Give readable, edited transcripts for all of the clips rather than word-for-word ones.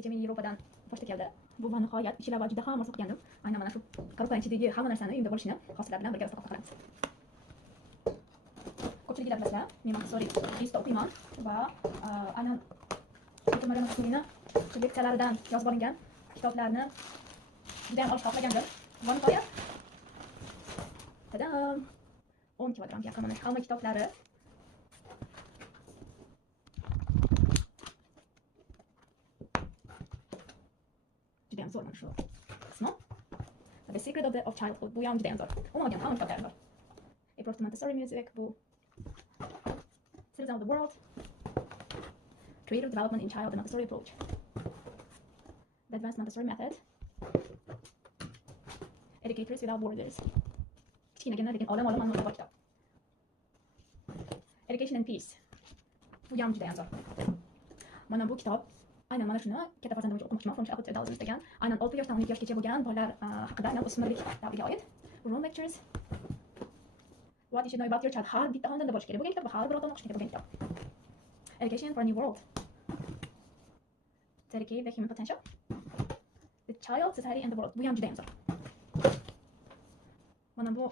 kecha men Yevropadan pochta keldi. Bu va nihoyat ichida va juda ham orzu qilgandim. Aynan mana shu korobkaning ichidagi hamma narsani uyimda bo'lishini xoslar bilan birga isrof qilamiz. Ko'pchiliklar bilasizlar, men Montessori institutida o'qiyman va aynan Mariam Montessoriyni leksiyalaridan yozib olingan kitoblarni juda ham olishga xohlagandim. Va nihoyat tadam 10 kilogramm yaqin mana hamma kitoblari juda ham zo'r mana shu qismi. The Secret of Childhood bu ham juda ham zo'r. Umuman hamma kitoblar zo'r. Approach to Montessori Music bu Citizens of the World, Creative Development in Child, the Montessori Approach, The Advanced Montessori Method, Educators Without Borders. Kichkinagina lekin olam ma'noda bor kitob. Education and Peace. Bu ham juda ham zo'r. Mana bu kitob aynan mana shuni katta farzandim uchun o'qimoqchiman. From childhood to adolescence degan aynan 6 yoshdan 12 yoshgacha bo'lgan bolalar haqida, aynan o'smirlik davriga oid. Room lectures. What you should know about your child. Har bitta xonadonda bo'lishi kerak bo'lgan kitob, har bir ota-ona o'qishi kerak bo'lgan kitob. Education for a New World. Dedicate the human potential. The Child, Society and the World. Bu ham juda ham zo'r. Mana bu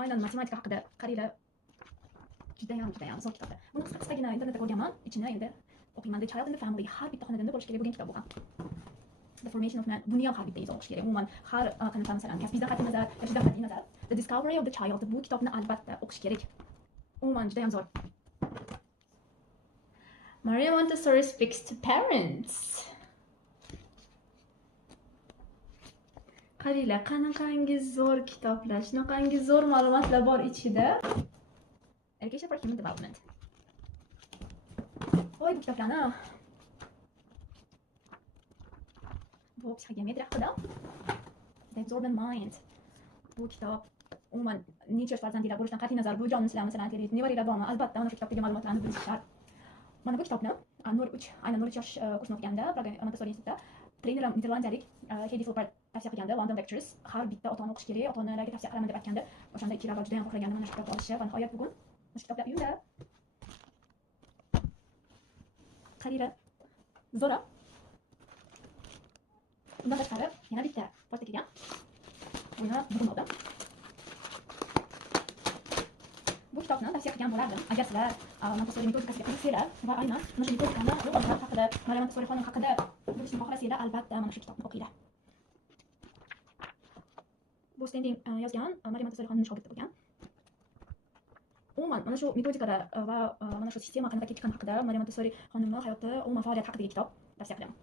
aynan matematika haqida qaranglar. Juda ham zo'r kitoblar. Buni qisqagina internetda ko'rganman. Ichini endi o'qiyman. The Child and the Family. Har bitta xonadonda bo'lishi kerak bo'lgan kitob bu ham. The Formation of Man. Buni ham har bitta o'qish kerak. Umuman har qanday masalan, kasbiy qat'iy nazar, yoshida qat'iy nazar. The Discovery of the Child. Bu kitobni albatta o'qish kerak. Umuman juda ham zo'r. Maria Montessori speaks to parents. Qaranglar, qanaqangi zo'r kitoblar, shunaqangi zo'r ma'lumotlar bor ichida. Education for Human Development. Voy bu kitoblarni. Bu psixogeometriya haqida. The Absorbent Mind. Bu kitob umuman necha yosh farzandlar bo'lishidan qat'iy nazar bu jonni sizlar masalan nevaralar bormi? Albatta mana shu kitobdagi ma'lumotlarni bilish shart. Mana bu kitobni 0-3 yosh kursini o'qiganda Montessori institutida trener niderlandiyalik Heidi Fulper tavsiya qilganda London Lectures har bitta ota-ona o'qish kerak, ota-onalarga tavsiya qilaman deb aytganda, o'shanda ikki juda ham xohlagandim mana shu kitobni olishni va nihoyat bugun mana shu kitoblar uyimda. Qaranglar. Zo'ra. Undan tashqari yana bitta pochta kelgan. Buni bugun oldim. Bu kitobni tavsiya qilgan bo'lardim agar sizlar Montessori metodikasiga qiziqsanglar va aynan mana shu metodikani rivojlantirish haqida, Maria Montessori xonim haqida bilishni xohlasanglar, albatta mana shu kitobni o'qinglar. Bu Standing yozgan Maria Montessori xonimning shogirdi bo'lgan. Umuman mana shu metodikada va mana shu sistema qanaqa ketgani haqida, Maria Montessori xonimning hayoti, umuman faoliyati haqidagi kitob tavsiya qilaman.